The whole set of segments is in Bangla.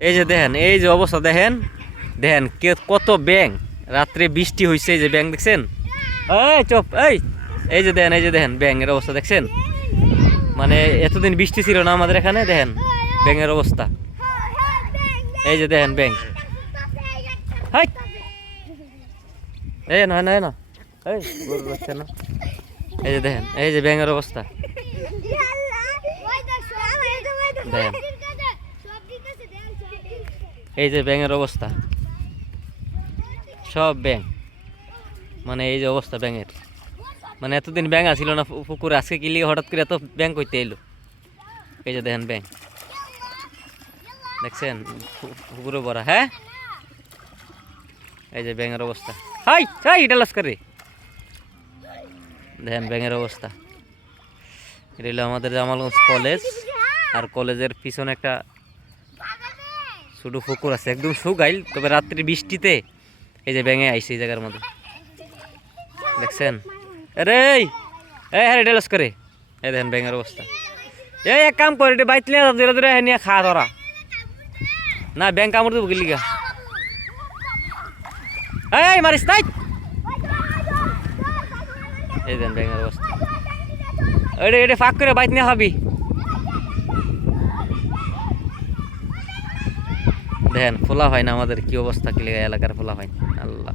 এই যে দেখেন, এই যে অবস্থা দেখেন। দেখেন কে কত ব্যাং রাত্রে বৃষ্টি হয়েছে এই যে ব্যাং দেখছেন? এই চপ, এই। এই যে দেখেন, এই যে দেখেন, ব্যাঙের অবস্থা, দেখছেন? মানে এতদিন বৃষ্টি ছিল না আমাদের এখানে, দেখেন? ব্যাঙের অবস্থা। এই যে দেখেন ব্যাং হাই! এই না না এই না। এই যে দেখেন, এই যে ব্যাঙের অবস্থা। দেখেন। এই যে ব্যাঙের অবস্থা। সব ব্যাং মানে এই যে অবস্থা ব্যাঙের। মানে এতদিন ব্যাং আসিল না পুকুরে, আজকে কি লিগে হঠাৎ করে এত ব্যাং করতে এলো। এই যে দেখেন ব্যাং দেখছেন? পুকুরে ভরা হ্যাঁ? এই যে ব্যাঙের অবস্থা। হাই হাই, এটা লস্করে দেখেন ব্যাঙের অবস্থা। এটা আমাদের জামালগঞ্জ কলেজ। আর কলেজের পিছনে একটা ছোট পুকুর আছে, একদম শুকাইল, তবে রাত্রি বৃষ্টিতে এই যে ব্যাঙে আইসে এই জায়গার মধ্যে। দেখছেন? আরে এই হ্যাঁ এটা লস করে। এই দেখেন ব্যাঙের অবস্থা। এই এক কাম করে, এটা বাইতলে ধীরে ধীরে নিয়ে খা ধরা। না ব্যাংক কামড় দেবো গেলি গা। এই, মারিস, তাই। এই দেন ব্যাঙের অবস্থা। এটা এটা ফাঁক করে বাইত নিয়ে খাবি। দেখেন, ফোলা হয় না আমাদের, কি অবস্থা, কি এলাকার ফোলা হয়? আল্লাহ।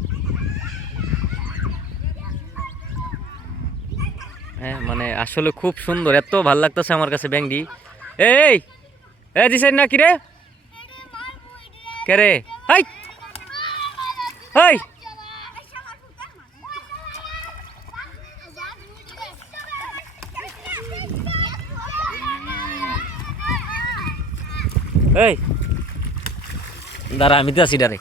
হ্যাঁ মানে আসলে খুব সুন্দর, এত ভালো লাগতেছে আমার কাছে ব্যাংকটি এই এ দিছেন না কি রে কে রে হাই! হাই! এই! দাঁড়া আমি তো আছি ডারে